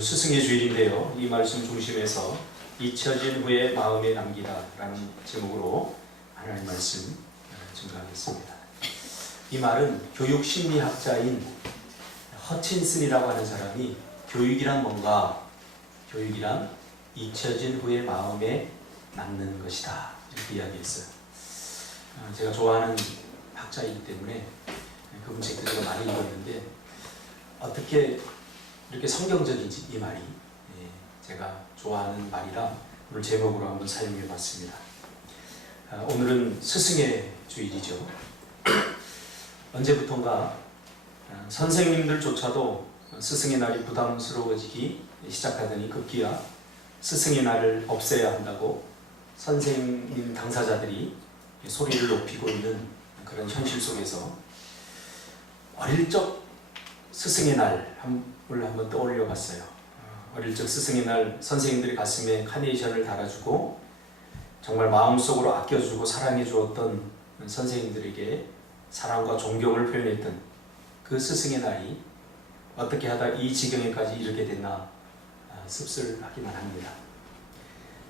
오늘 스승의 주일인데요. 이 말씀 중심에서 잊혀진 후에 마음에 남기다 라는 제목으로 하나님 말씀 증거하겠습니다. 이 말은 교육심리학자인 허친슨이라고 하는 사람이 교육이란 뭔가, 교육이란 잊혀진 후에 마음에 남는 것이다 이렇게 이야기했어요. 제가 좋아하는 학자이기 때문에 그분 책도 제가 많이 읽었는데 어떻게 이렇게 성경적인지 이 말이 제가 좋아하는 말이라 오늘 제목으로 한번 사용해 봤습니다. 오늘은 스승의 주일이죠. 언제부턴가 선생님들조차도 스승의 날이 부담스러워지기 시작하더니 급기야 스승의 날을 없애야 한다고 선생님 당사자들이 소리를 높이고 있는 그런 현실 속에서 어릴 적 스승의 날을 한번 떠올려 봤어요. 어릴 적 스승의 날 선생님들이 가슴에 카네이션을 달아주고 정말 마음속으로 아껴주고 사랑해 주었던 선생님들에게 사랑과 존경을 표현했던 그 스승의 날이 어떻게 하다 이 지경에까지 이르게 됐나 씁쓸하기만 합니다.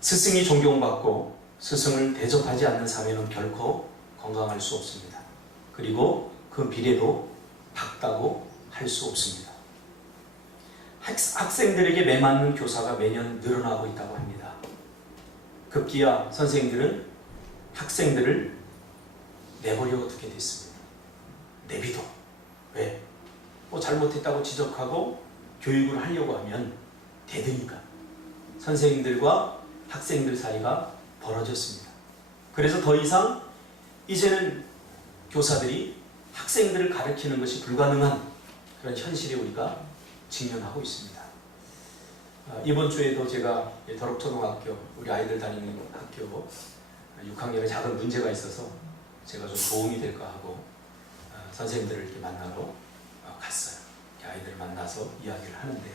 스승이 존경받고 스승을 대접하지 않는 사회는 결코 건강할 수 없습니다. 그리고 그 미래도 밝다고 할 수 없습니다. 학생들에게 매맞는 교사가 매년 늘어나고 있다고 합니다. 급기야 선생님들은 학생들을 내버려 두게 됐습니다. 내비둬. 왜? 뭐 잘못했다고 지적하고 교육을 하려고 하면 되드니까 선생님들과 학생들 사이가 벌어졌습니다. 그래서 더 이상 이제는 교사들이 학생들을 가르치는 것이 불가능한 그런 현실에 우리가 직면하고 있습니다. 이번 주에도 제가 더럽초등학교 우리 아이들 다니는 학교 6학년에 작은 문제가 있어서 제가 좀 도움이 될까 하고 선생님들을 이렇게 만나러 갔어요. 아이들을 만나서 이야기를 하는데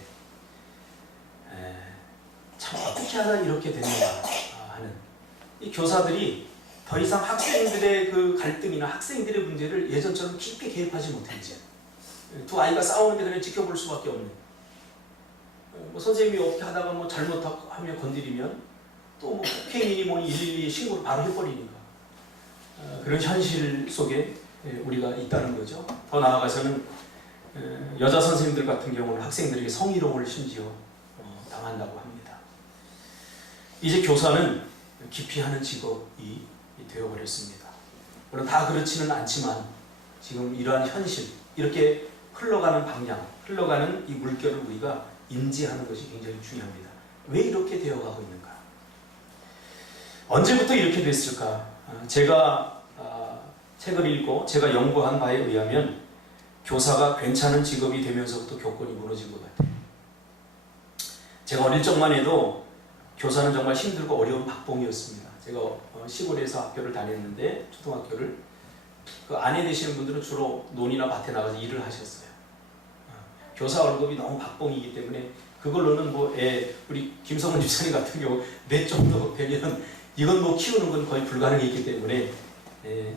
참 어떻게 하다 이렇게 됐는가 하는 이 교사들이 더 이상 학생들의 그 갈등이나 학생들의 문제를 예전처럼 깊게 개입하지 못했지. 두 아이가 싸우는데 그냥 지켜볼 수밖에 없는. 뭐 선생님이 어떻게 하다가 뭐 잘못하면 건드리면 또 뭐 폭행이니 뭐니 112 신고를 바로 해버리니까 그런 현실 속에 우리가 있다는 거죠. 더 나아가서는 여자 선생님들 같은 경우는 학생들에게 성희롱을 심지어 당한다고 합니다. 이제 교사는 기피하는 직업이 되어버렸습니다. 물론 다 그렇지는 않지만 지금 이러한 현실, 이렇게 흘러가는 방향, 흘러가는 이 물결을 우리가 인지하는 것이 굉장히 중요합니다. 왜 이렇게 되어가고 있는가? 언제부터 이렇게 됐을까? 제가 책을 읽고 제가 연구한 바에 의하면 교사가 괜찮은 직업이 되면서부터 교권이 무너진 것 같아요. 제가 어릴 적만 해도 교사는 정말 힘들고 어려운 박봉이었습니다. 제가 시골에서 학교를 다녔는데 초등학교를 그 아내 되시는 분들은 주로 논이나 밭에 나가서 일을 하셨어요. 교사 월급이 너무 박봉이기 때문에 그걸로는 뭐 우리 김성원 집사님 같은 경우 몇 정도 되면 이건 뭐 키우는 건 거의 불가능했기 때문에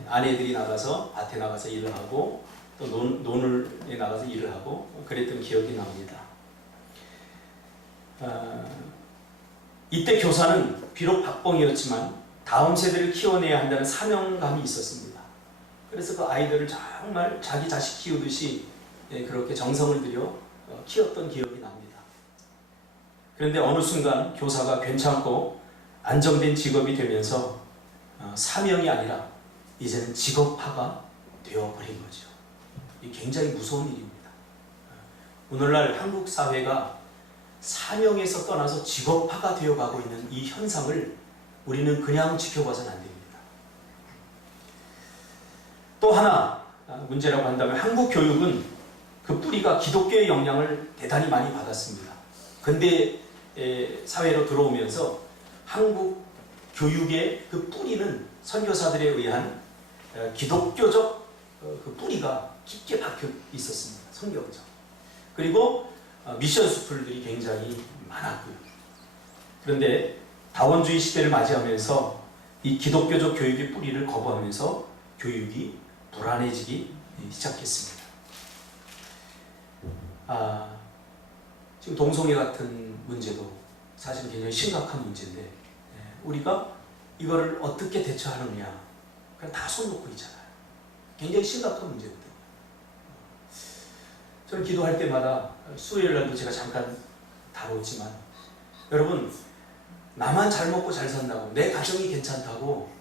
아내들이 나가서 밭에 나가서 일을 하고 또 논에 나가서 일을 하고 그랬던 기억이 납니다. 이때 교사는 비록 박봉이었지만 다음 세대를 키워내야 한다는 사명감이 있었습니다. 그래서 그 아이들을 정말 자기 자식 키우듯이 그렇게 정성을 들여 키웠던 기억이 납니다. 그런데 어느 순간 교사가 괜찮고 안정된 직업이 되면서 사명이 아니라 이제는 직업화가 되어버린 거죠. 이게 굉장히 무서운 일입니다. 오늘날 한국 사회가 사명에서 떠나서 직업화가 되어가고 있는 이 현상을 우리는 그냥 지켜봐서는 안 됩니다. 또 하나 문제라고 한다면 한국 교육은 그 뿌리가 기독교의 영향을 대단히 많이 받았습니다. 근대 사회로 들어오면서 한국 교육의 그 뿌리는 선교사들에 의한 기독교적 그 뿌리가 깊게 박혀 있었습니다. 성경적. 그리고 미션 스쿨들이 굉장히 많았고요. 그런데 다원주의 시대를 맞이하면서 이 기독교적 교육의 뿌리를 거부하면서 교육이 불안해지기 시작했습니다. 지금 동성애 같은 문제도 사실 굉장히 심각한 문제인데 우리가 이거를 어떻게 대처하느냐 그냥 다 손 놓고 있잖아요. 굉장히 심각한 문제거든요. 저는 기도할 때마다 수요일 날도 제가 잠깐 다뤘지만 여러분 나만 잘 먹고 잘 산다고 내 가정이 괜찮다고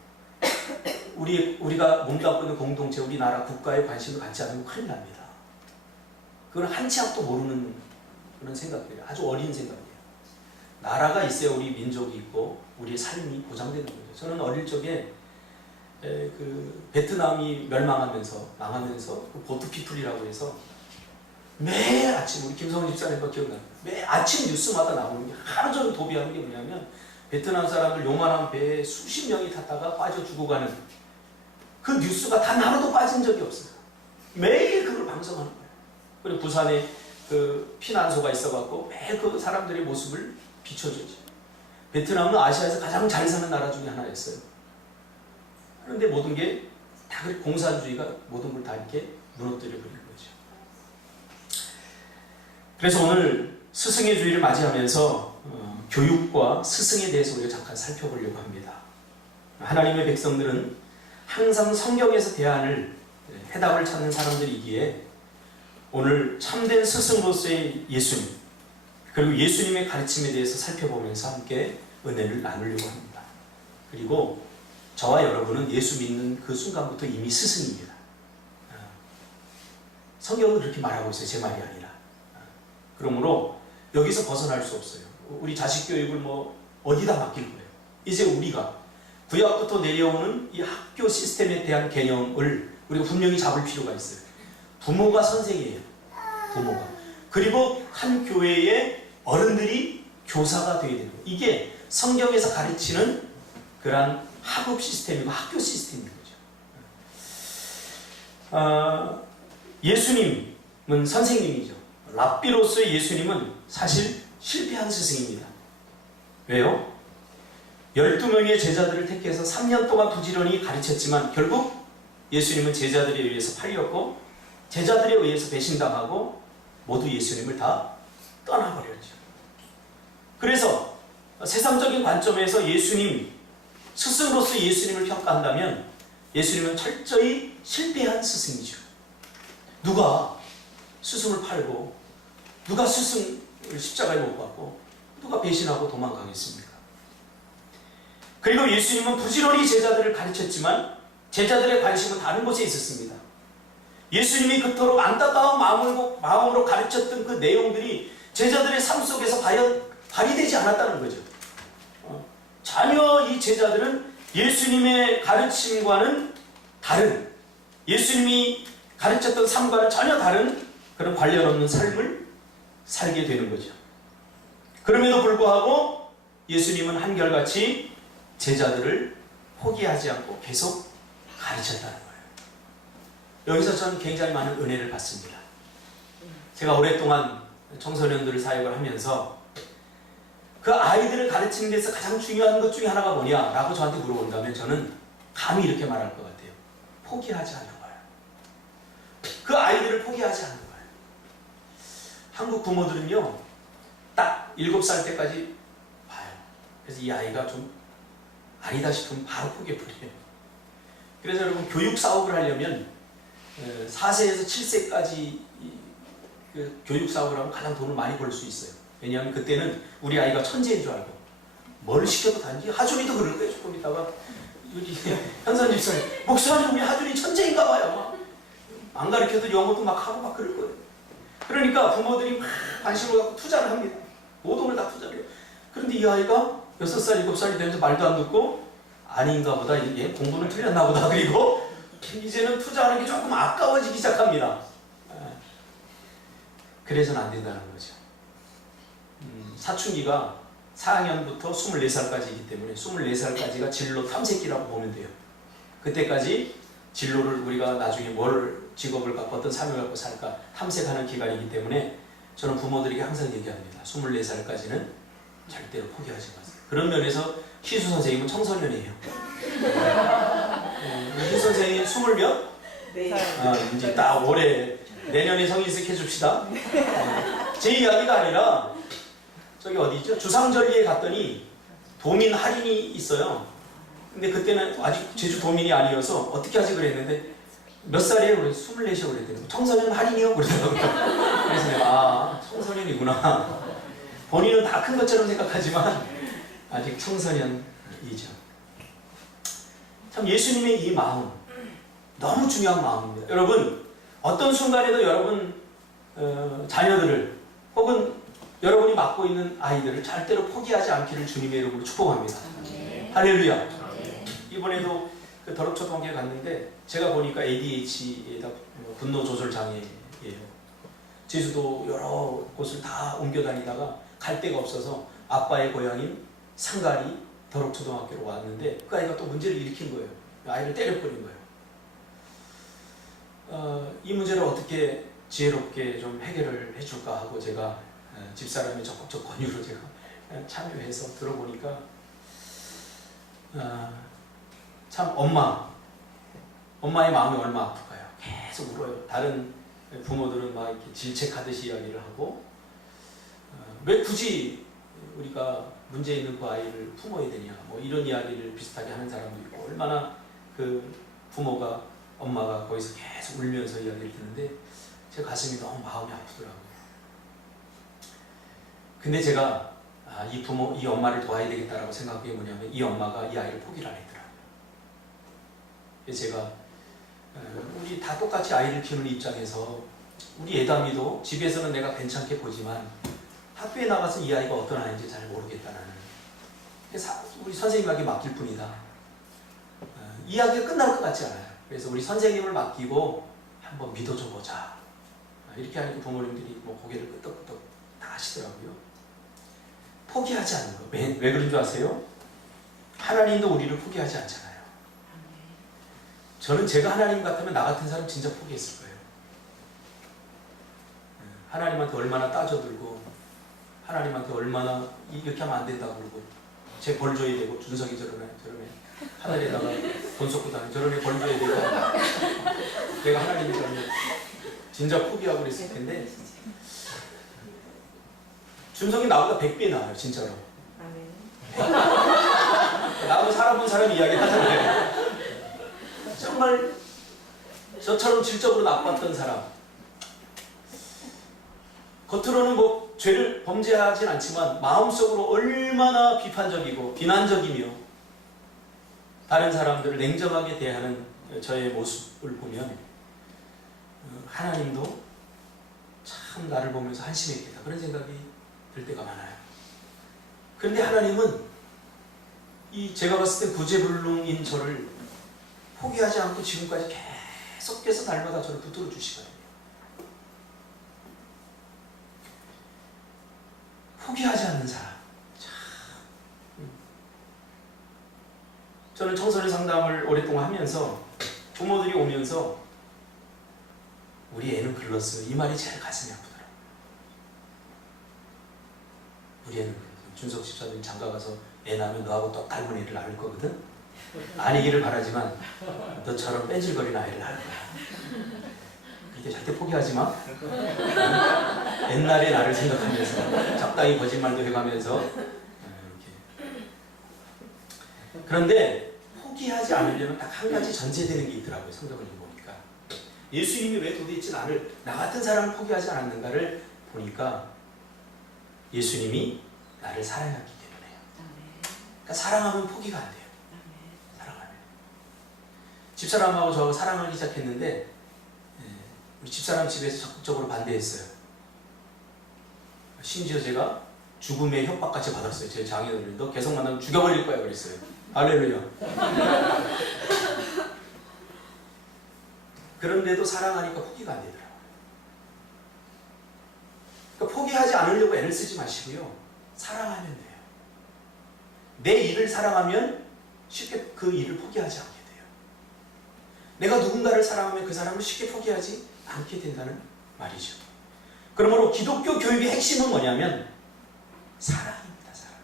우리가 몸담고 있는 공동체 우리나라 국가에 관심을 갖지 않으면 큰일 납니다. 그건 한치 앞도 모르는 그런 생각이에요. 아주 어린 생각이에요. 나라가 있어야 우리 민족이 있고 우리의 삶이 보장되는 거죠. 저는 어릴 적에 그 베트남이 망하면서 그 보트피플이라고 해서 매일 아침 우리 김성훈 집사님과 기억나요. 매일 아침 뉴스마다 나오는 게 하루 종일 도비하는 게 뭐냐면 베트남 사람들 요만한 배에 수십 명이 탔다가 빠져 죽어가는 그 뉴스가 단 하루도 빠진 적이 없어요. 매일 그걸 방송하는 거예요. 그리고 부산에 그 피난소가 있어갖고 매일 그 사람들의 모습을 비춰주죠. 베트남은 아시아에서 가장 잘 사는 나라 중에 하나였어요. 그런데 모든 게 다 공산주의가 모든 걸 다 이렇게 무너뜨려 버린 거죠. 그래서 오늘 스승의 주일을 맞이하면서 교육과 스승에 대해서 우리가 잠깐 살펴보려고 합니다. 하나님의 백성들은 항상 성경에서 해답을 찾는 사람들이기에 오늘 참된 스승으로서의 예수님 그리고 예수님의 가르침에 대해서 살펴보면서 함께 은혜를 나누려고 합니다. 그리고 저와 여러분은 예수 믿는 그 순간부터 이미 스승입니다. 성경은 그렇게 말하고 있어요. 제 말이 아니라. 그러므로 여기서 벗어날 수 없어요. 우리 자식 교육을 어디다 맡길 거예요. 이제 우리가 구약부터 내려오는 이 학교 시스템에 대한 개념을 우리가 분명히 잡을 필요가 있어요. 부모가 선생이에요. 부모가. 그리고 한 교회의 어른들이 교사가 되어야 되는 거예요. 이게 성경에서 가르치는 그런 학업 시스템이고 학교 시스템인 거죠. 예수님은 선생님이죠. 랍비로서의 예수님은 사실 실패한 스승입니다. 왜요? 12명의 제자들을 택해서 3년 동안 부지런히 가르쳤지만 결국 예수님은 제자들에 의해서 팔렸고 제자들에 의해서 배신당하고 모두 예수님을 다 떠나버렸죠. 그래서 세상적인 관점에서 스승으로서 예수님을 평가한다면 예수님은 철저히 실패한 스승이죠. 누가 스승을 팔고 누가 스승을 십자가에 못 박고 누가 배신하고 도망가겠습니까? 그리고 예수님은 부지런히 제자들을 가르쳤지만 제자들의 관심은 다른 곳에 있었습니다. 예수님이 그토록 안타까운 마음으로 가르쳤던 그 내용들이 제자들의 삶 속에서 과연 발휘되지 않았다는 거죠. 전혀 이 제자들은 예수님의 가르침과는 다른, 예수님이 가르쳤던 삶과는 전혀 다른 그런 관련 없는 삶을 살게 되는 거죠. 그럼에도 불구하고 예수님은 한결같이 제자들을 포기하지 않고 계속 가르쳤다는 거예요. 여기서 저는 굉장히 많은 은혜를 받습니다. 제가 오랫동안 청소년들 사역을 하면서 그 아이들을 가르치는 데서 가장 중요한 것 중에 하나가 뭐냐라고 저한테 물어본다면 저는 감히 이렇게 말할 것 같아요. 포기하지 않는 거예요. 그 아이들을 포기하지 않는 거예요. 한국 부모들은요, 딱 7살 때까지 봐요. 그래서 이 아이가 좀 아니다 싶으면 바로 포기해버려요. 그래서 여러분, 교육 사업을 하려면 4세에서 7세까지 그 교육 사업을 하면 가장 돈을 많이 벌 수 있어요. 왜냐하면 그때는 우리 아이가 천재인 줄 알고 뭘 시켜도 다니지. 하준이도 그럴 거예요. 조금 있다가 우리 현선 집사님, 목사님 우리 하준이 천재인가 봐요. 안 가르쳐도 영어도 막 하고 막 그럴 거예요. 그러니까 부모들이 막 관심을 갖고 투자를 합니다. 모든 걸 다 투자를 해요. 그런데 이 아이가 6살, 7살이 되면서 말도 안 듣고 아닌가 보다, 이게 공부는 틀렸나 보다. 그리고 이제는 투자하는 게 조금 아까워지기 시작합니다. 그래서는 안 된다는 거죠. 사춘기가 4학년부터 24살까지이기 때문에 24살까지가 진로 탐색기라고 보면 돼요. 그때까지 진로를 우리가 나중에 뭘 직업을 갖고 어떤 삶을 갖고 살까 탐색하는 기간이기 때문에 저는 부모들에게 항상 얘기합니다. 24살까지는 절대로 포기하지 마세요. 그런 면에서 희수 선생님은 청소년이에요. 희수 선생님 20몇? 네. 이제 딱 올해 내년에 성인식 해줍시다. 제 이야기가 아니라 저기 어디죠? 주상절리에 갔더니 도민 할인이 있어요. 근데 그때는 아직 제주 도민이 아니어서 어떻게 하지 그랬는데 몇 살이에요? 그래서 24이라고 그랬더니 청소년 할인이요? 그러더라고요. 그래서 내가 청소년이구나. 본인은 다 큰 것처럼 생각하지만 아직 청소년이죠. 참 예수님의 이 마음 너무 중요한 마음입니다. 여러분 어떤 순간에도 여러분 자녀들을 혹은 여러분이 맡고 있는 아이들을 절대로 포기하지 않기를 주님의 이름으로 축복합니다. 할렐루야. 이번에도 그 더럽초등학교에 갔는데 제가 보니까 ADHD에다 분노 조절 장애예요. 제주도 여러 곳을 다 옮겨 다니다가 갈 데가 없어서 아빠의 고향인 상가리 더럽초등학교로 왔는데 그 아이가 또 문제를 일으킨 거예요. 아이를 때려버린 거예요. 이 문제를 어떻게 지혜롭게 좀 해결을 해줄까 하고 제가 집사람의 적극적 권유로 제가 참여해서 들어보니까 참 엄마의 마음이 얼마나 아플까요? 계속 울어요. 다른 부모들은 막 이렇게 질책하듯이 이야기를 하고 왜 굳이 우리가 문제 있는 그 아이를 품어야 되냐 뭐 이런 이야기를 비슷하게 하는 사람도 있고 얼마나 그 부모가 엄마가 거기서 계속 울면서 이야기를 듣는데 제 가슴이 너무 마음이 아프더라고요. 근데 제가 이 엄마를 도와야 되겠다라고 생각한 게 뭐냐면 이 엄마가 이 아이를 포기를 안 했더라고요. 그래서 제가 우리 다 똑같이 아이를 키우는 입장에서 우리 애담이도 집에서는 내가 괜찮게 보지만 학교에 나가서 이 아이가 어떤 아이인지 잘 모르겠다는 우리 선생님에게 맡길 뿐이다. 이야기가 끝날 것 같지 않아요. 그래서 우리 선생님을 맡기고 한번 믿어줘 보자. 이렇게 하니까 부모님들이 뭐 고개를 끄덕끄덕 다 하시더라고요. 포기하지 않는 거. 왜 그런 줄 아세요? 하나님도 우리를 포기하지 않잖아요. 저는 제가 하나님 같으면 나 같은 사람 진짜 포기했을 거예요. 하나님한테 얼마나 따져들고 하나님한테 얼마나 이렇게 하면 안 된다고 그러고 제 벌 줘야 되고 준석이 저러네 하늘에다가 돈 쏟고 다니는 저러네 벌 줘야 되고 내가 하나님이라면 진짜 포기하고 그랬을 텐데 준석이 나보다 100배 나아요 진짜로. 나도 살아본 사람 이야기 하잖아요. 정말 저처럼 질적으로 나빴던 사람 겉으로는 뭐 죄를 범죄하진 않지만 마음속으로 얼마나 비판적이고 비난적이며 다른 사람들을 냉정하게 대하는 저의 모습을 보면 하나님도 참 나를 보면서 한심했겠다 그런 생각이 들 때가 많아요. 그런데 하나님은 이 제가 봤을 때 구제불능인 저를 포기하지 않고 지금까지 계속해서 날마다 저를 붙들어 주시거든요. 포기하지 않는 사람. 저는 청소년 상담을 오랫동안 하면서 부모들이 오면서 우리 애는 글렀어요. 이 말이 제일 가슴이 아프더라고요. 우리 애는 준석 집사님 장가 가서 애 낳으면 너하고 똑 닮은 애를 낳을 거거든. 아니기를 바라지만 너처럼 뺀질거리는 아이를 낳을 거야. 이게 절대 포기하지 마. 옛날의 나를 생각하면서 적당히 거짓말도 해가면서 이렇게. 그런데 포기하지 않으려면 딱 한 가지 전제되는 게 있더라고요. 성경을 보니까 예수님이 왜 도대체 나 같은 사람을 포기하지 않았는가를 보니까 예수님이 나를 사랑했기 때문에요. 그러니까 사랑하면 포기가 안 돼요. 사랑하면. 집사람하고 저 사랑하기 시작했는데 우리 집사람 집에서 적극적으로 반대했어요. 심지어 제가 죽음의 협박까지 받았어요. 제 장인어른이 너 계속 만나면 죽여버릴 거야 그랬어요. 할렐루야. 그런데도 사랑하니까 포기가 안 되더라고요. 그러니까 포기하지 않으려고 애를 쓰지 마시고요. 사랑하면 돼요. 내 일을 사랑하면 쉽게 그 일을 포기하지 않게 돼요. 내가 누군가를 사랑하면 그 사람을 쉽게 포기하지 않게 된다는 말이죠. 그러므로 기독교 교육의 핵심은 뭐냐면 사랑입니다. 사랑.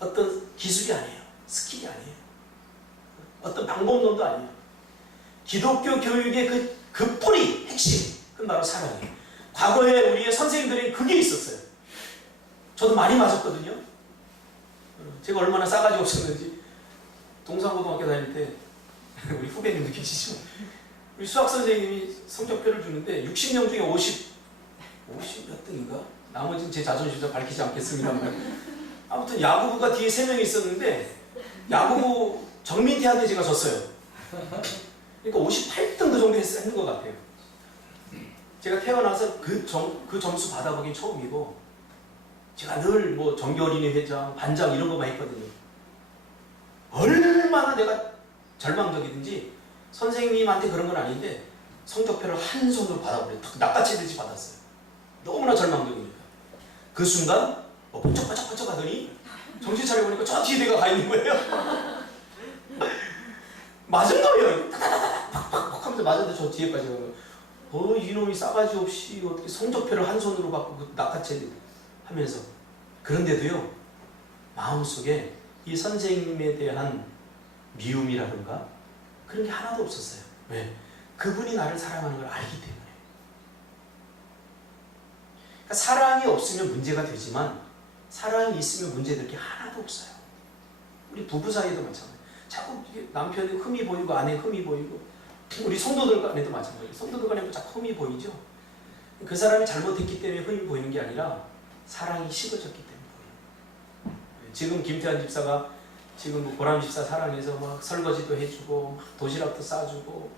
어떤 기술이 아니에요. 스킬이 아니에요. 어떤 방법론도 아니에요. 기독교 교육의 그 뿌리, 핵심, 그건 바로 사랑이에요. 과거에 우리의 선생님들이 그게 있었어요. 저도 많이 맞았거든요. 제가 얼마나 싸가지 없었는지. 동산고등학교 다닐 때 우리 후배님도 계시죠. 우리 수학 선생님이 성적표를 주는데 60명 중에 50 몇 등인가? 나머지는 제 자존심도 밝히지 않겠습니다만 아무튼 야구부가 뒤에 3명이 있었는데 야구부 정민태한테 제가 졌어요. 그러니까 58등 그 정도 했는 것 같아요. 제가 태어나서 그 점수 받아보긴 처음이고 제가 늘 뭐 정교어린이 회장, 반장 이런 거만 했거든요. 얼마나 내가 절망적이든지 선생님한테 그런 건 아닌데 성적표를 한 손으로 받아버려요. 낚아채듯이 받았어요. 너무나 절망적이니까. 그 순간 번쩍번쩍 하더니 정신 차려보니까 저 뒤에 내가 가 있는 거예요. 맞은 거예요. 팍팍팍 하면서 맞았는데 저 뒤에까지 가요. 이놈이 싸가지 없이 어떻게 성적표를 한 손으로 받고 낚아채듯 하면서. 그런데도요, 마음속에 이 선생님에 대한 미움이라든가 그런 게 하나도 없었어요. 왜? 그분이 나를 사랑하는 걸 알기 때문에. 그러니까 사랑이 없으면 문제가 되지만 사랑이 있으면 문제될 게 하나도 없어요. 우리 부부 사이도 마찬가지예요. 자꾸 남편이 흠이 보이고 아내 흠이 보이고 우리 성도들 간에도 마찬가지예요. 성도들 간에도 자꾸 흠이 보이죠. 그 사람이 잘못했기 때문에 흠이 보이는 게 아니라 사랑이 식어졌기 때문에 보여요. 지금 김태환 집사가 지금 뭐 보람 집사 사랑해서 막 설거지도 해주고 막 도시락도 싸주고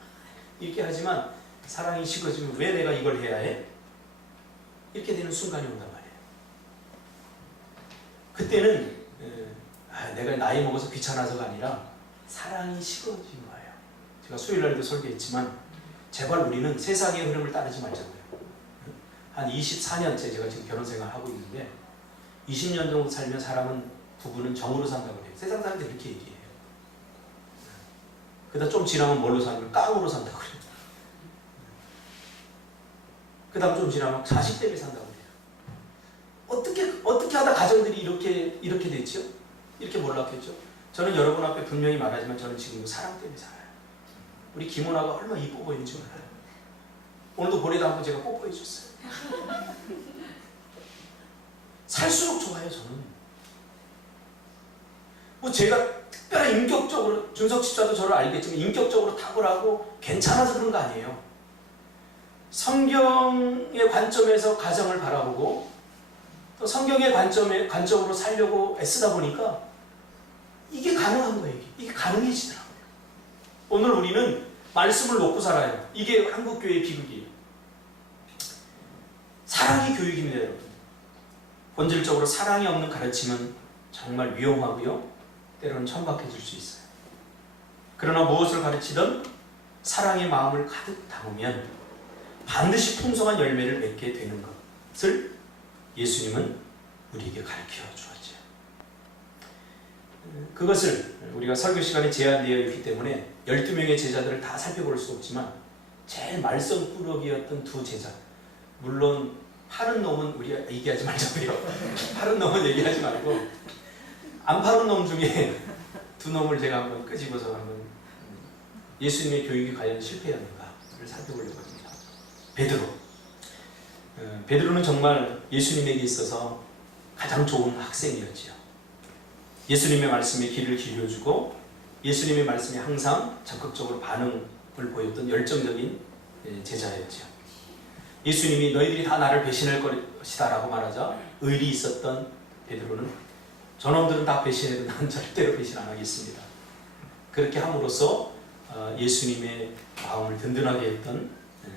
이렇게 하지만 사랑이 식어지면 왜 내가 이걸 해야 해? 이렇게 되는 순간이 온단 말이에요. 그때는 내가 나이 먹어서 귀찮아서가 아니라 사랑이 식어진 거예요. 제가 수요일날도 설교했지만 제발 우리는 세상의 흐름을 따르지 말자고요. 한 24년째 제가 지금 결혼생활 하고 있는데 20년 정도 살면 사람은 부부는 정으로 산다고 해요. 세상 사람들 이렇게 얘기해요. 그다음 좀 지나면 뭘로 사냐면 깡으로 산다고 그래요. 그다음 좀 지나면 자식 때문에 산다고 그래요. 어떻게 하다 가정들이 이렇게 됐죠? 이렇게 몰락했죠? 저는 여러분 앞에 분명히 말하지만 저는 지금 사랑 때문에 살아요. 우리 김원아가 얼마나 이뻐 보이는지 몰라요. 오늘도 보내다 한번 제가 뽀뽀해 줬어요. 살수록 좋아요, 저는. 뭐 제가 특별한 인격적으로, 준석 집사도 저를 알겠지만 인격적으로 탁월하고 괜찮아서 그런 거 아니에요. 성경의 관점에서 가정을 바라보고 또 성경의 관점으로 살려고 애쓰다 보니까 이게 가능한 거예요. 이게 가능해지더라고요. 오늘 우리는 말씀을 놓고 살아요. 이게 한국교회의 비극이에요. 사랑이 교육입니다, 여러분. 본질적으로 사랑이 없는 가르침은 정말 위험하고요. 때로는 천박해질 수 있어요. 그러나 무엇을 가르치든 사랑의 마음을 가득 담으면 반드시 풍성한 열매를 맺게 되는 것을 예수님은 우리에게 가르쳐 주었죠. 그것을 우리가 설교 시간에 제한되어 있기 때문에 12명의 제자들을 다 살펴볼 수 없지만 제일 말썽꾸러기였던 두 제자, 물론 파는 놈은 우리가 얘기하지 말자고요. 파는 놈은 얘기하지 말고 안 파는 놈 중에 두 놈을 제가 한번 끄집어서 한번 예수님의 교육이 과연 실패였는가를 살펴보려고 합니다. 베드로는 정말 예수님에게 있어서 가장 좋은 학생이었지요. 예수님의 말씀에 귀를 기울여주고 예수님의 말씀에 항상 적극적으로 반응을 보였던 열정적인 제자였지요. 예수님이 너희들이 다 나를 배신할 것이다 라고 말하자 의리 있었던 베드로는 저놈들은 다 배신해도 나는 절대로 배신 안 하겠습니다. 그렇게 함으로써 예수님의 마음을 든든하게 했던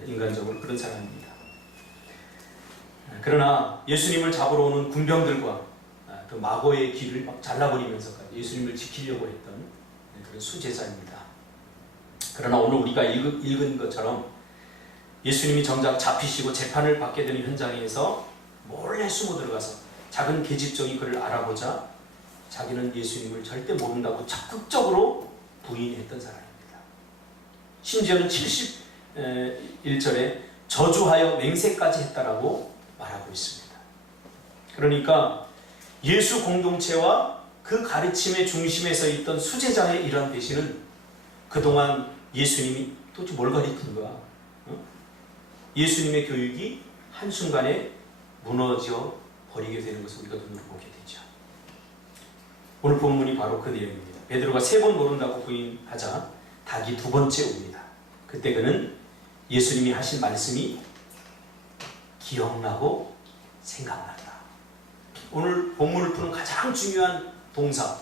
인간적으로 그런 사람입니다. 그러나 예수님을 잡으러 오는 군병들과 그 마고의 길을 막 잘라버리면서까지 예수님을 지키려고 했던 그런 수제자입니다. 그러나 오늘 우리가 읽은 것처럼 예수님이 정작 잡히시고 재판을 받게 되는 현장에서 몰래 숨어 들어가서 작은 계집종이 그를 알아보자 자기는 예수님을 절대 모른다고 적극적으로 부인했던 사람입니다. 심지어는 71절에 저주하여 맹세까지 했다라고 말하고 있습니다. 그러니까 예수 공동체와 그 가르침의 중심에 서 있던 수제자의 이러한 배신은 그동안 예수님이 도대체 뭘 가르친 거야? 예수님의 교육이 한순간에 무너져 버리게 되는 것을 우리가 눈으로 보게 되죠. 오늘 본문이 바로 그 내용입니다. 베드로가 3번 모른다고 부인하자 닭이 2번째 옵니다. 그때 그는 예수님이 하신 말씀이 기억나고 생각난다. 오늘 본문을 푸는 가장 중요한 동사,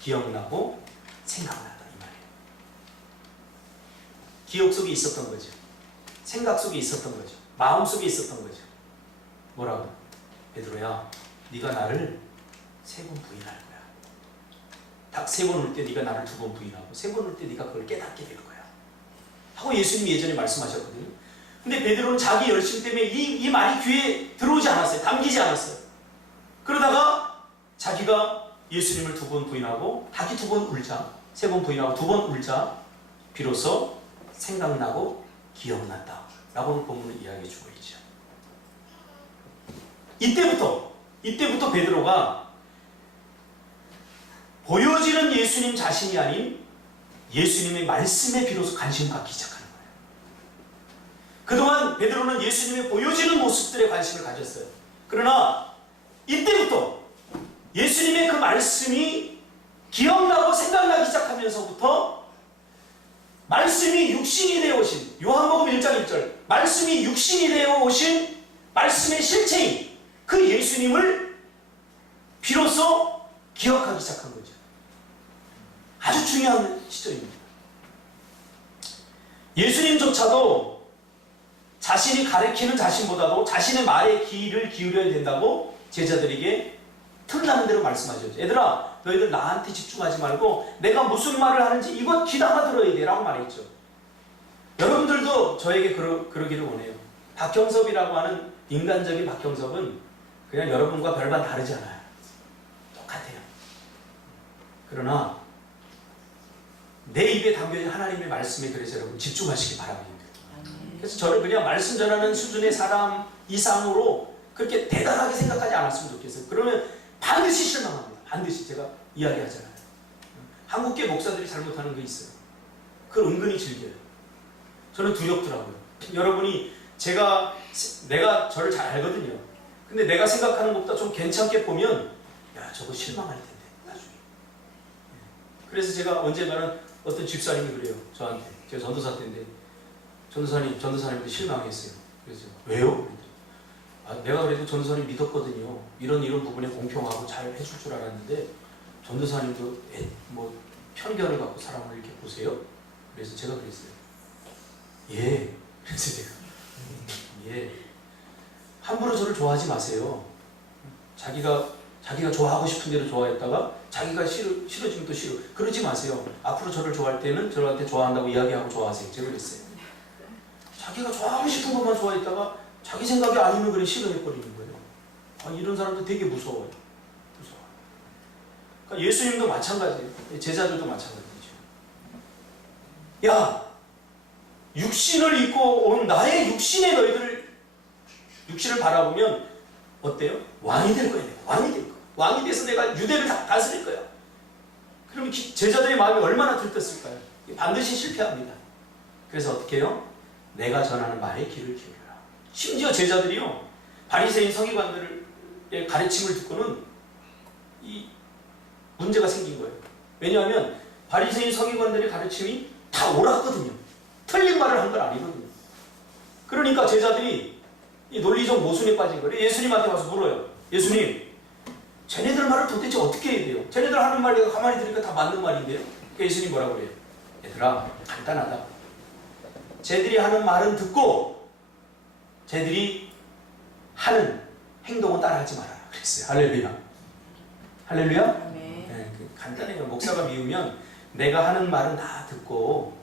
기억나고 생각난다 이 말이에요. 기억 속에 있었던 거죠. 생각 속에 있었던 거죠. 마음 속에 있었던 거죠. 뭐라고? 베드로야, 네가 나를 3번 부인할 거야. 닭 3번 올 때 네가 나를 2번 부인하고 3번 올 때 네가 그걸 깨닫게 될 거야 하고 예수님이 예전에 말씀하셨거든요. 근데 베드로는 자기 열심 때문에 이 말이 귀에 들어오지 않았어요. 담기지 않았어요. 그러다가 자기가 예수님을 2번 부인하고 닭이 2번 울자, 3번 부인하고 2번 울자 비로소 생각나고 기억났다 라고는 본문을 이야기해 주고 있죠. 이때부터 베드로가 보여지는 예수님 자신이 아닌 예수님의 말씀에 비로소 관심을 갖기 시작하는 거예요. 그동안 베드로는 예수님의 보여지는 모습들에 관심을 가졌어요. 그러나 이때부터 예수님의 그 말씀이 기억나고 생각나기 시작하면서부터 말씀이 육신이 되어 오신 요한복음 1장 1절 말씀이 육신이 되어 오신 말씀의 실체인 그 예수님을 비로소 기억하기 시작한 거죠. 아주 중요한 시점입니다. 예수님조차도 자신이 가르치는 자신보다도 자신의 말에 귀를 기울여야 된다고 제자들에게 틈나는 대로 말씀하셨죠. 얘들아, 너희들 나한테 집중하지 말고 내가 무슨 말을 하는지 이거 귀담아 들어야 돼 라고 말했죠. 여러분들도 저에게 그러기를 원해요. 박형섭이라고 하는 인간적인 박형섭은 그냥 여러분과 별반 다르지 않아요. 똑같아요. 그러나 내 입에 담겨진 하나님의 말씀에 그래서 여러분 집중하시기 바랍니다. 그래서 저를 그냥 말씀 전하는 수준의 사람 이상으로 그렇게 대단하게 생각하지 않았으면 좋겠어요. 그러면 반드시 실망합니다. 반드시 제가 이야기하잖아요. 한국계 목사들이 잘못하는 게 있어요. 그걸 은근히 즐겨요. 저는 두렵더라고요. 여러분이 내가 저를 잘 알거든요. 근데 내가 생각하는 것보다 좀 괜찮게 보면 야 저거 실망할 텐데 나중에. 그래서 제가 언젠가는 어떤 집사님이 그래요. 저한테. 제가 전도사 때인데 전도사님한테 실망했어요. 그래서 왜요? 내가 그래도 전도사님 믿었거든요. 이런 부분에 공평하고 잘 해줄 줄 알았는데 전도사님도 뭐 편견을 갖고 사람을 이렇게 보세요? 그래서 제가 그랬어요. 예. 그래서 제가 예. 함부로 저를 좋아하지 마세요. 자기가 좋아하고 싶은 대로 좋아했다가 자기가 싫어지면 또 싫어. 그러지 마세요. 앞으로 저를 좋아할 때는 저한테 좋아한다고 이야기하고 좋아하세요. 제가 그랬어요. 자기가 좋아하고 싶은 것만 좋아했다가 자기 생각이 아니면 그래 싫어해버리는 거예요. 이런 사람들 되게 무서워요. 그러니까 예수님도 마찬가지예요. 제자들도 마찬가지죠. 야, 육신을 입고 온 나의 육신의 너희들 육신을 바라보면 어때요? 왕이 될 거야. 왕이 될 거야. 왕이 돼서 내가 유대를 다스릴 거야. 그러면 제자들의 마음이 얼마나 들떴을까요? 반드시 실패합니다. 그래서 어떻게 해요? 내가 전하는 말에 귀를 기울여라. 심지어 제자들이요, 바리새인 서기관들의 가르침을 듣고는 이 문제가 생긴 거예요. 왜냐하면 바리새인 서기관들의 가르침이 다 옳았거든요. 틀린 말을 한 건 아니거든요. 그러니까 제자들이 이 논리적 모순에 빠진 거예요. 예수님한테 와서 물어요. 예수님, 쟤네들 말을 도대체 어떻게 해야 돼요? 쟤네들 하는 말 내가 가만히 들으니까 다 맞는 말인데요. 그러니까 예수님 뭐라고 그래요? 얘들아, 간단하다. 쟤들이 하는 말은 듣고 쟤들이 하는 행동은 따라하지 말아라 그랬어요. 할렐루야. 할렐루야? 네, 간단해요. 목사가 미우면 내가 하는 말은 다 듣고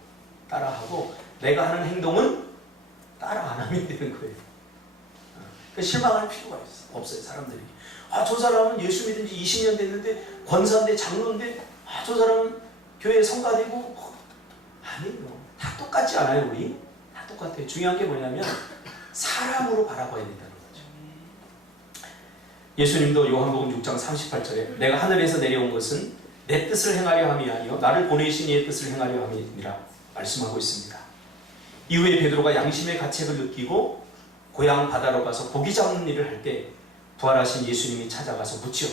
따라하고 내가 하는 행동은 따라 안 하면 되는 거예요. 그러니까 실망할 필요가 없어요. 사람들이. 저 사람은 예수 믿은 지 20년 됐는데 권사인데 장로인데 저 사람은 교회 성가되고 아니요. 다 똑같지 않아요, 우리? 다 똑같아요. 중요한 게 뭐냐면 사람으로 바라봐야 된다는 거죠. 예수님도 요한복음 6장 38절에 내가 하늘에서 내려온 것은 내 뜻을 행하려 함이 아니요 나를 보내신 이의 뜻을 행하려 함이니라 말씀하고 있습니다. 이후에 베드로가 양심의 가책을 느끼고 고향 바다로 가서 고기 잡는 일을 할 때 부활하신 예수님이 찾아가서 묻죠.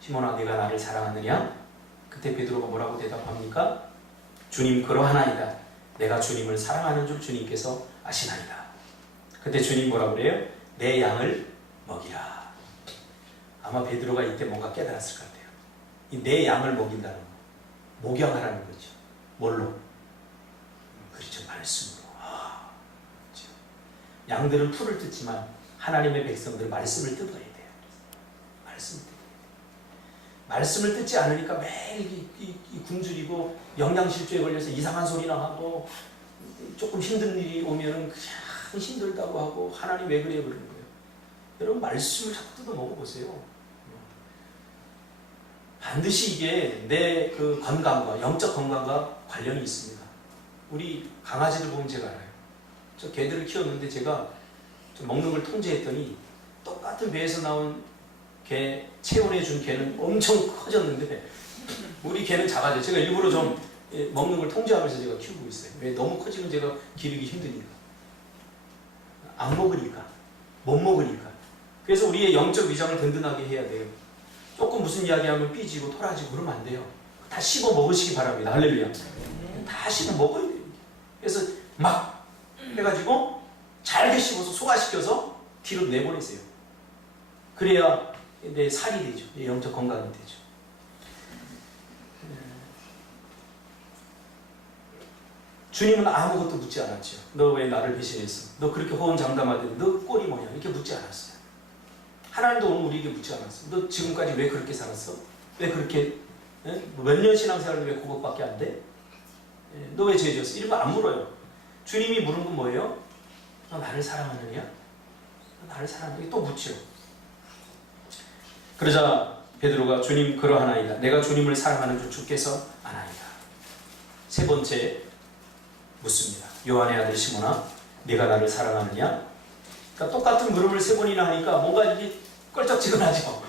시몬아, 네가 나를 사랑하느냐? 그때 베드로가 뭐라고 대답합니까? 주님, 그러하나이다. 내가 주님을 사랑하는 줄 주님께서 아시나이다. 그때 주님 뭐라고 그래요? 내 양을 먹이라. 아마 베드로가 이때 뭔가 깨달았을 것 같아요. 이 내 양을 먹인다는 거, 목양하라는 거죠. 뭘로? 그렇죠, 말씀으로. 그렇죠. 양들은 풀을 뜯지만 하나님의 백성들은 말씀을 뜯어야 돼요. 말씀을 뜯어야 돼요. 말씀을 뜯지 않으니까 매일 이 굶주리고 영양실조에 걸려서 이상한 소리나 하고 조금 힘든 일이 오면은 그냥 힘들다고 하고 하나님 왜 그래요 그러는 거예요. 여러분, 말씀을 자꾸 뜯어 먹어보세요. 반드시 이게 내 그 건강과 영적 건강과 관련이 있습니다. 우리 강아지들 보면 제가 알아요. 저 개들을 키웠는데 제가 좀 먹는 걸 통제했더니 똑같은 배에서 나온 개, 체온해준 개는 엄청 커졌는데 우리 개는 작아져요. 제가 일부러 좀 먹는 걸 통제하면서 제가 키우고 있어요. 왜? 너무 커지면 제가 기르기 힘드니까. 안 먹으니까. 못 먹으니까. 그래서 우리의 영적 위장을 든든하게 해야 돼요. 조금 무슨 이야기하면 삐지고 토라지고 그러면 안 돼요. 다 씹어 먹으시기 바랍니다. 할렐루야. 다 씹어 먹어야 돼요. 그래서 막 해가지고 잘게 씹어서 소화시켜서 뒤로 내보내세요. 그래야 내 살이 되죠. 내 영적 건강이 되죠. 주님은 아무것도 묻지 않았죠. 너 왜 나를 배신했어? 너 그렇게 호언장담하더니 너 꼴이 뭐냐? 이렇게 묻지 않았어요. 하나님도 오늘 우리에게 묻지 않았어요. 너 지금까지 왜 그렇게 살았어? 왜 그렇게 몇 년 신앙생활을 왜 그것밖에 안 돼? 너 왜 죄 지었어? 이런 거 안 물어요. 주님이 물은 건 뭐예요? 너 나를 사랑하느냐? 너 나를 사랑하느냐? 또 묻죠. 그러자 베드로가 주님, 그러하나이다. 내가 주님을 사랑하는 줄 주께서 아나이다. 세 번째 묻습니다. 요한의 아들 시몬아, 네가 나를 사랑하느냐? 그러니까 똑같은 물음을 세 번이나 하니까 뭔가 이게 껄쩍지근하죠.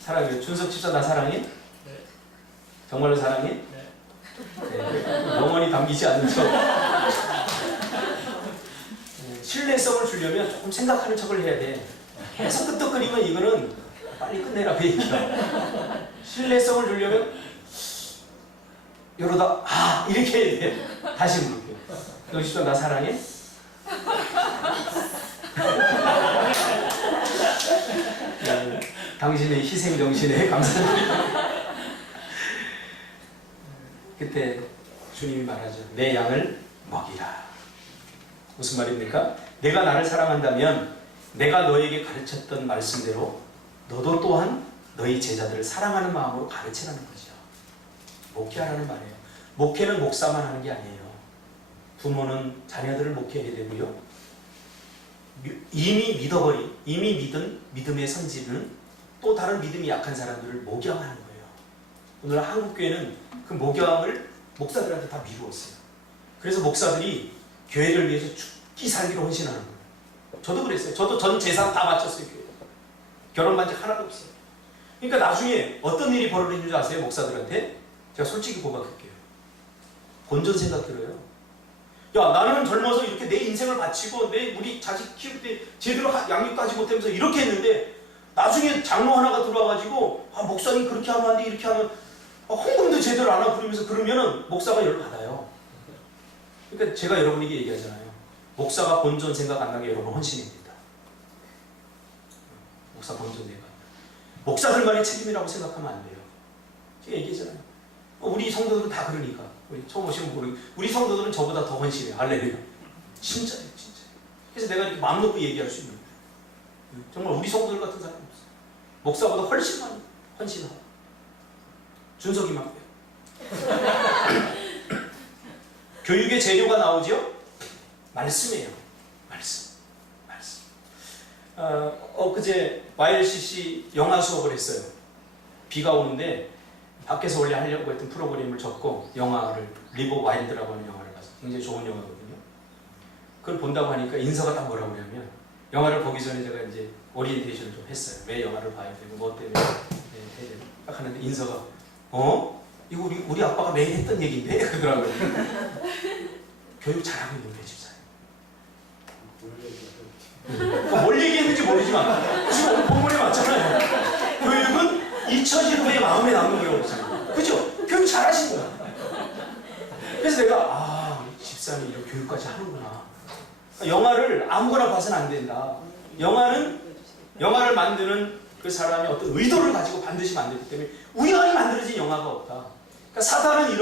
사랑해요. 준석 집사 나 사랑해? 네. 정말로 사랑해? 네. 네. 영원히 담기지 않는 척. 신뢰성을 주려면 조금 생각하는 척을 해야 돼. 계속 끄떡거리면 이거는 빨리 끝내라 그 얘기야. 신뢰성을 주려면 이러다 이렇게 해야 돼. 다시 물을게요. 너 집사 나 사랑해? 당신의 희생정신에 감사드립니다. 그때 주님이 말하죠. 내 양을 먹이라. 무슨 말입니까? 내가 나를 사랑한다면 내가 너에게 가르쳤던 말씀대로 너도 또한 너희 제자들을 사랑하는 마음으로 가르치라는 거죠. 목회하라는 말이에요. 목회는 목사만 하는 게 아니에요. 부모는 자녀들을 목회해야 되고요. 이미 믿은 믿음의 선지는 또 다른 믿음이 약한 사람들을 목양하는 거예요. 오늘 한국교회는 그 목양을 목사들한테 다 미루었어요. 그래서 목사들이 교회를 위해서 죽기 살기로 헌신하는 거예요. 저도 그랬어요. 저도 전 재산 다 바쳤어요. 교회. 결혼 반지 하나도 없어요. 그러니까 나중에 어떤 일이 벌어지는 줄 아세요? 목사들한테? 제가 솔직히 고백할게요. 본전 생각 들어요. 야, 나는 젊어서 이렇게 내 인생을 바치고 우리 자식 키울 때 제대로 양육까지 못하면서 이렇게 했는데 나중에 장로 하나가 들어와가지고 목사님 그렇게 하면 안 돼, 이렇게 하면 헌금도 제대로 안 하고 그러면서 그러면은 목사가 열받아요. 그러니까 제가 여러분에게 얘기하잖아요. 목사가 본전 생각 안 나게 여러분 헌신입니다. 목사 본전 생각. 목사들만의 책임이라고 생각하면 안 돼요. 제가 얘기했잖아요. 우리 성도들은 다 그러니까. 우리 처음 오시면 모르겠 우리 성도들은 저보다 더 헌신해요. 할렐루야. 진짜예요, 진짜. 그래서 내가 이렇게 마음 놓고 얘기할 수 있는 거예요. 정말 우리 성도들 같은 사람이 없어요. 목사보다 훨씬 많이 헌신하고. 준석이만큼. 교육의 재료가 나오죠? 말씀이에요. 말씀. 엊그제 YLCC 영화 수업을 했어요. 비가 오는데 밖에서 원래 하려고 했던 프로그램을 접고 영화를 리버 와일드라고 하는 영화를 봐서 굉장히 좋은 영화거든요. 그걸 본다고 하니까 인서가 딱 뭐라고 그러냐면 영화를 보기 전에 제가 이제 오리엔테이션을 좀 했어요. 왜 영화를 봐야 되고 뭐 때문에 해야 되고 딱 하는데 인서가 이거 우리 아빠가 매일 했던 얘기인데? 그러더라고요. 교육 잘하고 있는 배 집사예요. 뭘 얘기했는지 모르지만 지금 오늘 본문에 맞잖아요. 교육은 잊혀진 후에 마음에 남는 거라고 했잖아요. 그죠? 교육 잘하신 거야. 그래서 내가 우리 집사람이 이런 교육까지 하는구나. 영화를 아무거나 봐서는 안 된다. 영화를 만드는 그 사람이 어떤 의도를 가지고 반드시 만들기 때문에 우연히 만들어진 영화가 없다. 그러니까 사단은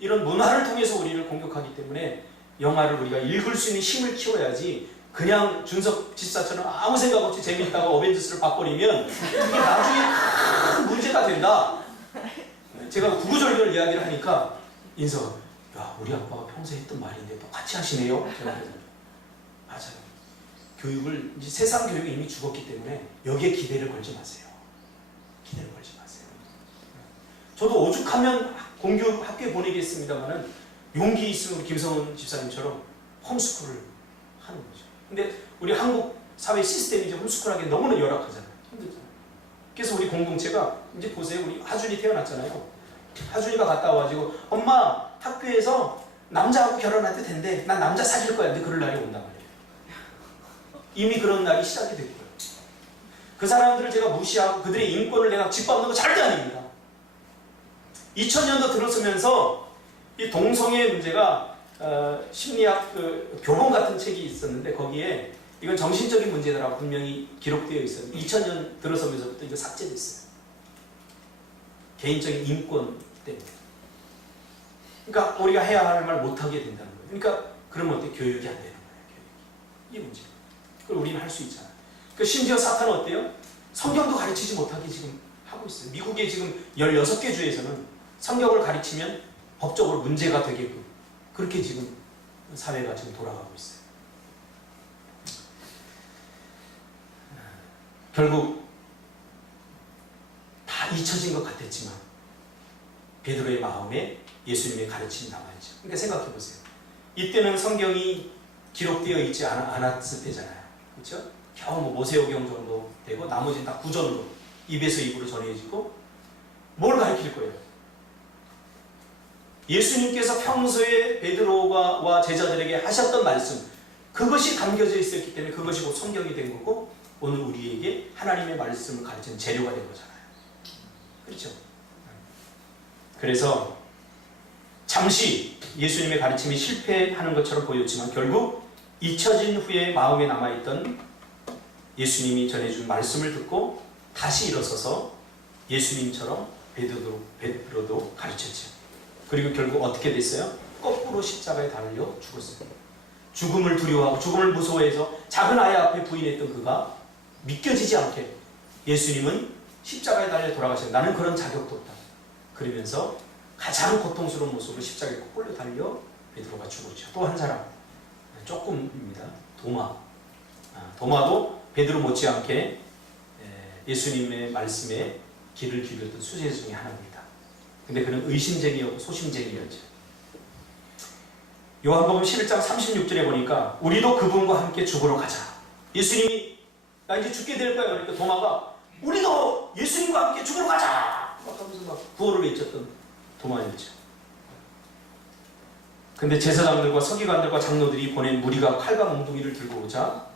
이런 문화를 통해서 우리를 공격하기 때문에 영화를 우리가 읽을 수 있는 힘을 키워야지 그냥 준석 집사처럼 아무 생각 없이 재미있다고 어벤져스를 봐버리면 이게 나중에 큰 문제가 된다. 제가 구구절절 이야기를 하니까 인서가 야 우리 아빠가 평소에 했던 말인데 또 같이 하시네요. 제가 맞아요. 교육을 이제 세상 교육이 이미 죽었기 때문에 여기에 기대를 걸지 마세요. 기대를 걸지 마세요. 저도 오죽하면 공교 학교에 보내겠습니다만은 용기 있으면 김성은 집사님처럼 홈스쿨을 하는 거죠. 근데 우리 한국 사회 시스템이 이제 홈스쿨하기 너무나 열악하잖아요. 힘들잖아요. 그래서 우리 공동체가 이제 보세요. 우리 하준이 태어났잖아요. 하준이가 갔다 와가지고 엄마 학교에서 남자하고 결혼해도 된대. 난 남자 사귈 거야. 근데 그럴 날이 온단 말이에요. 이미 그런 날이 시작이 됐고요. 그 사람들을 제가 무시하고 그들의 인권을 내가 짓밟는 거 절대 아닙니다. 2000년도 들어서면서 이 동성애 문제가 심리학 교본 같은 책이 있었는데 거기에 이건 정신적인 문제라고 분명히 기록되어 있었는데 2000년 들어서면서부터 이거 삭제됐어요. 개인적인 인권 때문에. 그러니까 우리가 해야 할 말 못하게 된다는 거예요. 그러니까 그러면 어때? 교육이 안 되는 거예요. 교육이. 이게 문제예요. 그걸 우리는 할 수 있잖아요. 그 심지어 사탄은 어때요? 성경도 가르치지 못하게 지금 하고 있어요. 미국의 지금 16개 주에서는 성경을 가르치면 법적으로 문제가 되게끔 그렇게 지금 사회가 지금 돌아가고 있어요. 결국 다 잊혀진 것 같았지만 베드로의 마음에 예수님의 가르침이 남아있죠. 그러니까 생각해 보세요. 이때는 성경이 기록되어 있지 않았을 때잖아요. 그렇죠? 겨우 모세오경 정도 되고 나머지는 다 구전으로 입에서 입으로 전해지고 뭘 가르칠 거예요? 예수님께서 평소에 베드로와 제자들에게 하셨던 말씀 그것이 담겨져 있었기 때문에 그것이 곧 성경이 된 거고 오늘 우리에게 하나님의 말씀을 가르치는 재료가 된 거잖아요. 그렇죠? 그래서 잠시 예수님의 가르침이 실패하는 것처럼 보였지만 결국 잊혀진 후에 마음에 남아있던 예수님이 전해준 말씀을 듣고 다시 일어서서 예수님처럼 베드로도 가르쳤죠. 그리고 결국 어떻게 됐어요? 거꾸로 십자가에 달려 죽었어요. 죽음을 두려워하고 죽음을 무서워해서 작은 아이 앞에 부인했던 그가 믿겨지지 않게 예수님은 십자가에 달려 돌아가셨어요. 나는 그런 자격도 없다. 그러면서 가장 고통스러운 모습으로 십자가에 꼴려 달려 베드로가 죽었죠. 또 한 사람 조금입니다. 도마도 베드로 못지않게 예수님의 말씀에 귀를 기울였던 수제 중에 하나입니다. 근데 그는 의심쟁이였고 소심쟁이였죠. 요한복음 11장 36절에 보니까 우리도 그분과 함께 죽으러 가자. 예수님이 나 이제 죽게 될 거야. 그러니까 도마가 우리도 예수님과 함께 죽으러 가자. 막 하면서 막 구호를 외쳤던 도마였죠. 근데 제사장들과 서기관들과 장로들이 보낸 무리가 칼과 몽둥이를 들고 오자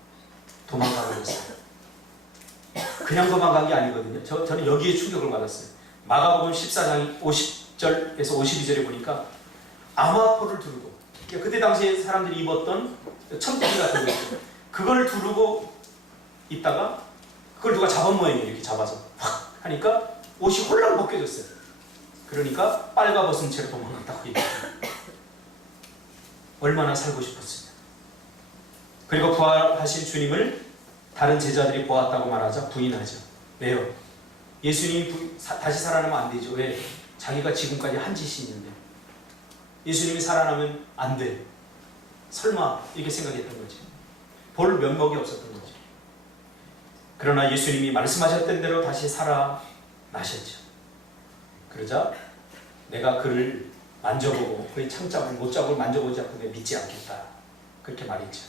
도망가 버렸어요. 그냥 도망간 게 아니거든요. 저는 여기에 충격을 받았어요. 마가복음 14장 50절에서 52절에 보니까 아마포를 두르고 그때 당시에 사람들이 입었던 천부기 같은 거 있어요. 그걸 두르고 있다가 그걸 누가 잡은 모양이에요. 이렇게 잡아서 확 하니까 옷이 홀랑 벗겨졌어요. 그러니까 빨가벗은 채로 도망갔다고 얘기해요. 얼마나 살고 싶었습니까? 그리고 부활하신 주님을 다른 제자들이 보았다고 말하자 부인하죠. 왜요? 예수님이 다시 살아나면 안 되죠. 왜? 자기가 지금까지 한 짓이 있는데 예수님이 살아나면 안 돼. 설마 이렇게 생각했던 거지. 볼 면목이 없었던 거지. 그러나 예수님이 말씀하셨던 대로 다시 살아나셨죠. 그러자 내가 그를 만져보고 그의 창자국 못자국을 만져보지 않고 믿지 않겠다. 그렇게 말했죠.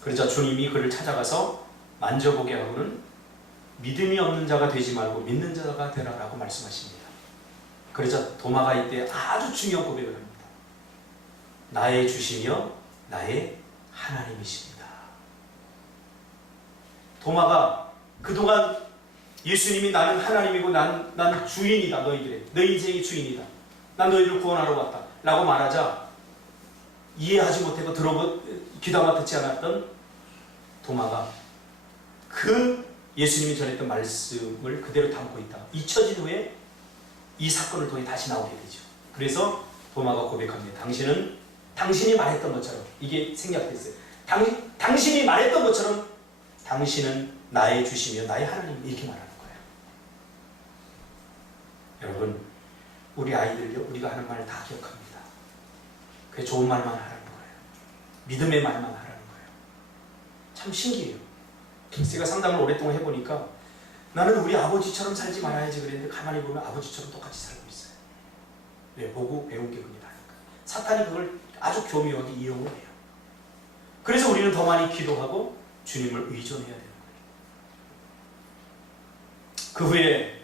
그러자 주님이 그를 찾아가서 만져보게 하고는 믿음이 없는 자가 되지 말고 믿는 자가 되라라고 말씀하십니다. 그러자 도마가 이때 아주 중요한 고백을 합니다. 나의 주시며 나의 하나님이십니다. 도마가 그동안 예수님이 나는 하나님이고 난 주인이다. 너희들의 너희 인생의 주인이다. 난 너희를 구원하러 왔다 라고 말하자 이해하지 못하고 귀담아 듣지 않았던 도마가 그 예수님이 전했던 말씀을 그대로 담고 있다. 잊혀진 후에 이 사건을 통해 다시 나오게 되죠. 그래서 도마가 고백합니다. 당신이 말했던 것처럼 이게 생략됐어요. 당신이 말했던 것처럼 당신은 나의 주시며 나의 하나님, 이렇게 말하는 거예요. 여러분, 우리 아이들요, 우리가 하는 말 다 기억합니다. 그게 좋은 말만 하라는 거예요. 믿음의 말만 하라는 거예요. 참 신기해요. 제가 상담을 오랫동안 해보니까 나는 우리 아버지처럼 살지 말아야지 그랬는데 가만히 보면 아버지처럼 똑같이 살고 있어요. 왜? 보고 배운 게 그게 다니까. 사탄이 그걸 아주 교묘하게 이용을 해요. 그래서 우리는 더 많이 기도하고 주님을 의존해야 되는 거예요. 그 후에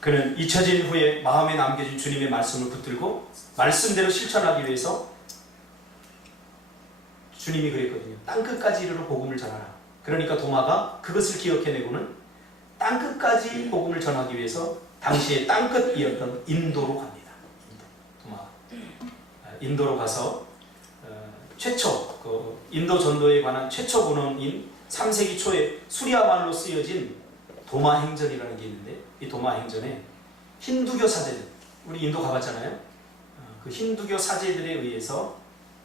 그는 잊혀진 후에 마음에 남겨진 주님의 말씀을 붙들고 말씀대로 실천하기 위해서 주님이 그랬거든요. 땅끝까지 이르러 복음을 전하라. 그러니까 도마가 그것을 기억해내고는 땅끝까지 복음을 전하기 위해서 당시에 땅끝이었던 인도로 갑니다. 도마가 인도로 가서 최초 인도 전도에 관한 최초 본원인 3세기 초에 수리아말로 쓰여진 도마 행전이라는 게 있는데 이 도마 행전에 힌두교 사제들, 우리 인도 가봤잖아요. 그 힌두교 사제들에 의해서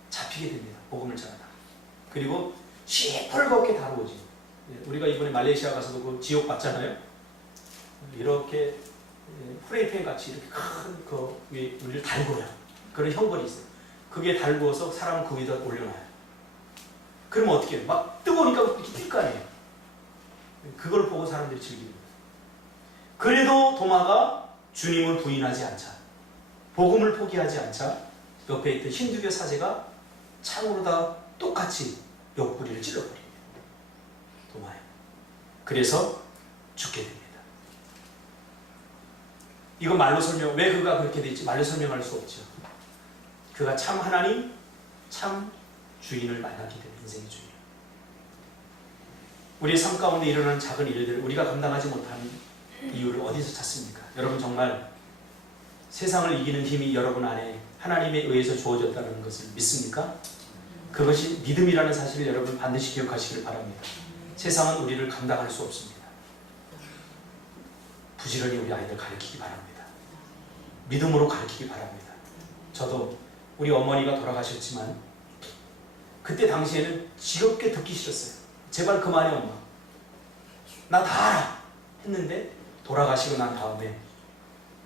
잡히게 됩니다. 복음을 전하다. 그리고 시뻘겋게 다루어진, 우리가 이번에 말레이시아 가서도 그 지옥 봤잖아요. 이렇게 프라이팬 같이 이렇게 큰 그 위에 우리를 달궈요. 그런 형벌이 있어요. 그게 달구어서 사람을 그 위에다 올려놔요. 그러면 어떻게 해요? 막 뜨거우니까 이렇게 뛸 거 아니에요. 그걸 보고 사람들이 즐깁니다. 그래도 도마가 주님을 부인하지 않자, 복음을 포기하지 않자 옆에 있던 힌두교 사제가 창으로 다 똑같이 옆구리를 찔러버립니다. 도마에. 그래서 죽게 됩니다. 이거 말로 왜 그가 그렇게 됐지? 말로 설명할 수 없죠. 그가 참 하나님, 참 주인을 만났기 때문에, 인생의 주인. 우리의 삶 가운데 일어나는 작은 일들을 우리가 감당하지 못하는 이유를 어디서 찾습니까? 여러분, 정말 세상을 이기는 힘이 여러분 안에 하나님에 의해서 주어졌다는 것을 믿습니까? 그것이 믿음이라는 사실을 여러분 반드시 기억하시길 바랍니다. 세상은 우리를 감당할 수 없습니다. 부지런히 우리 아이들 가르치기 바랍니다. 믿음으로 가르치기 바랍니다. 저도 우리 어머니가 돌아가셨지만 그때 당시에는 지겹게 듣기 싫었어요. 제발 그만해 엄마. 나 다 알아. 했는데 돌아가시고 난 다음에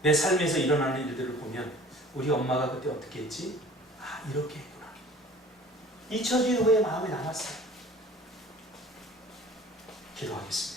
내 삶에서 일어나는 일들을 보면 우리 엄마가 그때 어떻게 했지? 아, 이렇게 했구나. 잊혀진 후에 마음에 남았어요. 기도하겠습니다.